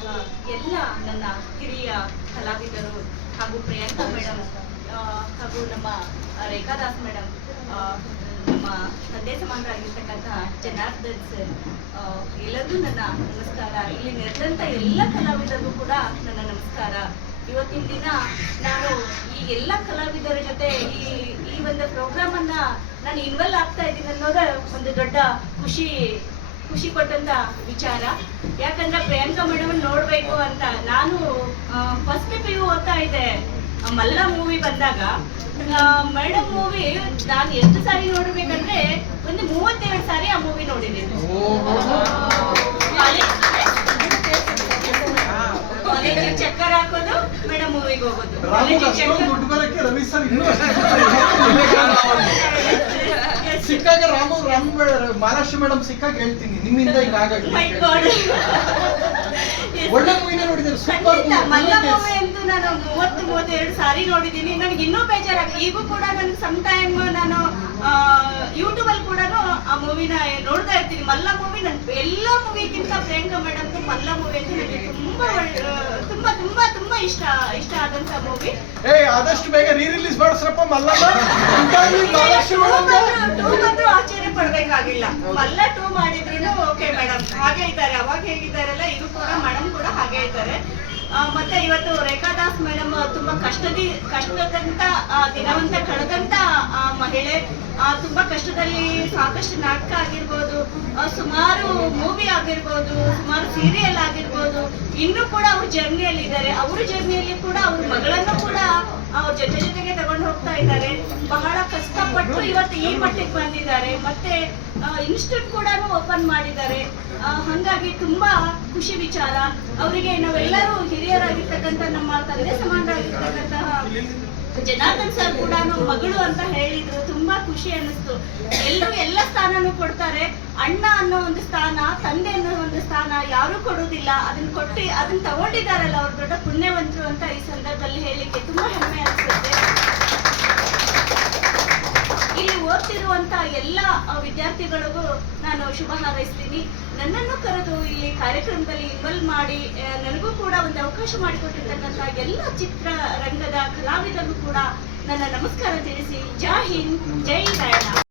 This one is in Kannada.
ಎಲ್ಲ ನನ್ನ ಹಿರಿಯ ಕಲಾವಿದರು ಹಾಗೂ ಪ್ರಿಯಾಂಕಾ ಮೇಡಮ್ ಹಾಗೂ ನಮ್ಮ ರೇಖಾದಾಸ್ ಮೇಡಮ್, ನಮ್ಮ ತಂದೆ ಸಮಾನರಾಗಿರ್ತಕ್ಕಂತಹ ಜನಾರ್ದನ್ ಸರ್, ಎಲ್ಲರಿಗೂ ನನ್ನ ನಮಸ್ಕಾರ. ಇಲ್ಲಿ ನೆರೆದಂಥ ಎಲ್ಲ ಕಲಾವಿದರಿಗೂ ಕೂಡ ನನ್ನ ನಮಸ್ಕಾರ. ಇವತ್ತಿನ ದಿನ ನಾನು ಈ ಎಲ್ಲ ಕಲಾವಿದರ ಜೊತೆ ಈ ಒಂದು ಪ್ರೋಗ್ರಾಮ್ ಅನ್ನ ನಾನು ಇನ್ವಾಲ್ವ್ ಆಗ್ತಾ ಇದ್ದೀನಿ ಅನ್ನೋದೇ ಒಂದು ದೊಡ್ಡ ಖುಷಿ ಪಟ್ಟಂತ ವಿಚಾರ. ಯಾಕಂದ್ರೆ ಪ್ರಿಯಾಂಕಾ ಮೇಡಮ್ ನೋಡ್ಬೇಕು ಅಂತ ನಾನು ಫಸ್ಟ್ PU ಓದ್ತಾ ಇದ್ದೆ. ಮಲ್ಲ ಮೂವಿ ಬಂದಾಗ ಮೇಡಮ್ ಮೂವಿ ನಾನು ಎಷ್ಟು ಸಾರಿ ನೋಡ್ಬೇಕಂದ್ರೆ ಒಂದು 32 ಸಾರಿ ಆ ಮೂವಿ ನೋಡಿದ್ದೀನಿ. ಕಾಲೇಜಿಗೆ ಚಕ್ಕರ್ ಹಾಕೋದು, ಮೇಡಮ್ ಮೂವಿಗೆ ಹೋಗೋದು. ಸಿಕ್ಕಾಗ ಮಹಾರಾಷ್ಟ್ರ ಮೇಡಮ್ ಸಿಕ್ಕಾಗ ಹೇಳ್ತೀನಿ ನಿಮ್ಮಿಂದ ಒಳ್ಳೆ ಮೂವಿನ ನೋಡಿದ್ರೆ ಸೂಪರ್. ಮಲ್ಲ ಮೂವಿ ಅಂತೂ ನಾನು 32 ಸಾರಿ ನೋಡಿದ್ದೀನಿ. ನನಗೆ ಇನ್ನೂ ಬೇಜಾರಾಗ ಈಗೂ ಕೂಡ ನನಗೆ ಸಮ್ ಟೈಮ್ ನಾನು ಯೂಟ್ಯೂಬ್ ಅಲ್ಲಿ ಕೂಡ ಆ ಮೂವಿನ ನೋಡ್ತಾ ಇರ್ತೀನಿ. ಮಲ್ಲ ಮೂವಿ ನನ್ ಎಲ್ಲ ಮೂವಿಗಿಂತ ಪ್ರಿಯಾಂಕಾ ಮೇಡಮ್ ಮಲ್ಲ ಮೂವಿ ಅಂತ ನನಗೆ ತುಂಬಾ ತುಂಬಾ ತುಂಬಾ ಇಷ್ಟ ಆದಂತ ಮೂವಿ. ಆದಷ್ಟು ಬೇಗ ರಿಲೀಸ್ ಮಾಡಿಸ್ರಪ್ಪ ಮಲ್ಲಮ್ಮ. ಆಶ್ಚರ್ಯ ಪಡ್ಬೇಕಾಗಿಲ್ಲ. ಮಲ್ಲ 2 ಮಾಡಿದ್ರು ಓಕೆ ಮೇಡಮ್ ಹಾಗೆ ಇದ್ದಾರೆ. ಅವಾಗ ಹೇಗಿದ್ದಾರಲ್ಲ ಇದು ಕೂಡ ಮೇಡಮ್ ಕೂಡ ಹಾಗೆ ಇದ್ದಾರೆ. ಮತ್ತೆ ಇವತ್ತು ರೇಖಾದಾಸ್ ಮೇಡಮ್ ತುಂಬಾ ಕಷ್ಟದಂತ ದಿನವಂತ ಕಳೆದಂತ ಮಹಿಳೆ. ತುಂಬಾ ಕಷ್ಟದಲ್ಲಿ ಸಾಕಷ್ಟು ನಾಟಕ ಆಗಿರ್ಬೋದು, ಸುಮಾರು ಮೂವಿ ಆಗಿರ್ಬೋದು, ಸುಮಾರು ಸೀರಿಯಲ್ ಆಗಿರ್ಬೋದು, ಇನ್ನೂ ಕೂಡ ಅವ್ರ ಜರ್ನಿಯಲ್ಲಿ ಇದ್ದಾರೆ. ಅವ್ರ ಜರ್ನಿಯಲ್ಲಿ ಕೂಡ ಅವ್ರ ಮಗಳನ್ನು ಕೂಡ ಅವ್ರ ಜೊತೆಗೆ ತಗೊಂಡು ಹೋಗ್ತಾ ಇದ್ದಾರೆ. ಬಹಳ ಕಷ್ಟಪಟ್ಟು ಇವತ್ತು ಈ ಮಟ್ಟಿಗೆ ಬಂದಿದ್ದಾರೆ. ಮತ್ತೆ ಇನ್ಸ್ಟಿಟ್ಯೂಟ್ ಕೂಡ ಓಪನ್ ಮಾಡಿದ್ದಾರೆ. ಹಂಗಾಗಿ ತುಂಬಾ ಖುಷಿ ವಿಚಾರ. ಅವರಿಗೆ ನಾವೆಲ್ಲರೂ ಹಿರಿಯರಾಗಿರ್ತಕ್ಕಂಥ ನಮ್ಮ ತಂದೆ ಸಮಾನರಾಗಿರ್ತಕ್ಕಂತಹ ಜನಾರ್ದನ್ ಸರ್ ಕೂಡ ಮಗಳು ಅಂತ ಹೇಳಿದ್ರು. ತುಂಬಾ ಖುಷಿ ಅನ್ನಿಸ್ತು. ಎಲ್ಲರೂ ಎಲ್ಲ ಸ್ಥಾನನೂ ಕೊಡ್ತಾರೆ. ಅಣ್ಣ ಅನ್ನೋ ಒಂದು ಸ್ಥಾನ, ತಂದೆ ಅನ್ನೋ ಒಂದು ಸ್ಥಾನ ಯಾರು ಕೊಡುವುದಿಲ್ಲ. ಅದನ್ನ ತಗೊಂಡಿದ್ದಾರಲ್ಲ ಅವ್ರು ದೊಡ್ಡ ಪುಣ್ಯವಂತರು ಅಂತ ಈ ಸಂದರ್ಭದಲ್ಲಿ ಹೇಳಿಕ್ಕೆ ತುಂಬಾ ಹೆಮ್ಮೆ ಅನಿಸುತ್ತೆ. ಇಲ್ಲಿ ಓದ್ತಿರುವಂತ ಎಲ್ಲ ವಿದ್ಯಾರ್ಥಿಗಳಿಗೂ ನಾನು ಶುಭ ಹಾರೈಸ್ತೀನಿ. ನನ್ನನ್ನು ಕರೆದು ಇಲ್ಲಿ ಕಾರ್ಯಕ್ರಮದಲ್ಲಿ ಇನ್ವಾಲ್ವ್ ಮಾಡಿ ನನಗೂ ಕೂಡ ಒಂದು ಅವಕಾಶ ಮಾಡಿಕೊಟ್ಟಿರ್ತಕ್ಕಂಥ ಎಲ್ಲ ಚಿತ್ರರಂಗದ ಕಲಾವಿದರಿಗೂ ಕೂಡ ನನ್ನ ನಮಸ್ಕಾರ ತಿಳಿಸಿ ಜೈ ಹಿಂದ್, ಜೈ ರಾಯಣ್ಣ.